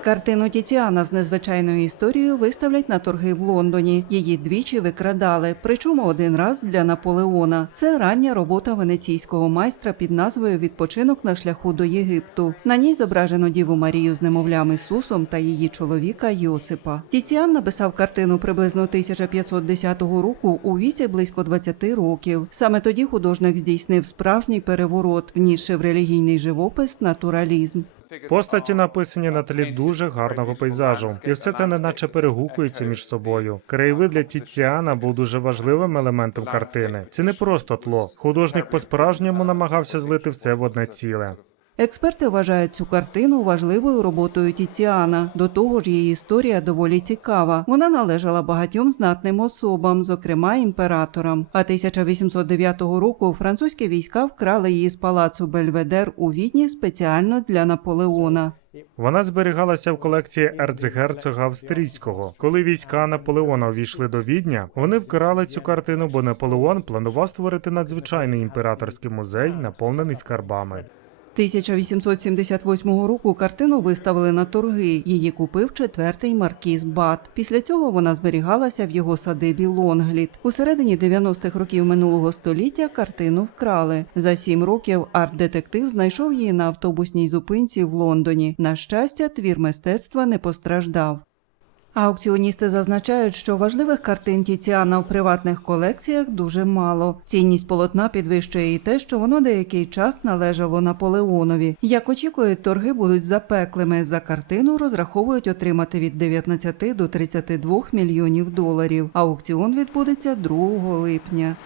Картину Тіціана з незвичайною історією виставлять на торги в Лондоні. Її двічі викрадали, причому один раз для Наполеона. Це рання робота венеційського майстра під назвою Відпочинок на шляху до Єгипту. На ній зображено Діву Марію з немовлям Ісусом та її чоловіка Йосипа. Тіціан написав картину приблизно 1510 року у віці близько 20 років. Саме тоді художник здійснив справжній переворот, внісши в релігійний живопис натуралізм. Постаті написані на тлі дуже гарного пейзажу, і все це неначе перегукується між собою. Краєвид для Тіціана був дуже важливим елементом картини. Це не просто тло. Художник по-справжньому намагався злити все в одне ціле. Експерти вважають цю картину важливою роботою Тіціана. До того ж, її історія доволі цікава. Вона належала багатьом знатним особам, зокрема імператорам. А 1809 року французькі війська вкрали її з палацу Бельведер у Відні спеціально для Наполеона. Вона зберігалася в колекції ерцгерцога австрійського. Коли війська Наполеона увійшли до Відня, вони вкрали цю картину, бо Наполеон планував створити надзвичайний імператорський музей, наповнений скарбами. 1878 року картину виставили на торги. Її купив четвертий маркіз Бат. Після цього вона зберігалася в його садибі Лонгліт. У середині 90-х років минулого століття картину вкрали. За сім років арт-детектив знайшов її на автобусній зупинці в Лондоні. На щастя, твір мистецтва не постраждав. Аукціоністи зазначають, що важливих картин Тіціана в приватних колекціях дуже мало. Цінність полотна підвищує і те, що воно деякий час належало Наполеонові. Як очікують, торги будуть запеклими. За картину розраховують отримати від 19 до 32 мільйонів доларів. Аукціон відбудеться 2 липня.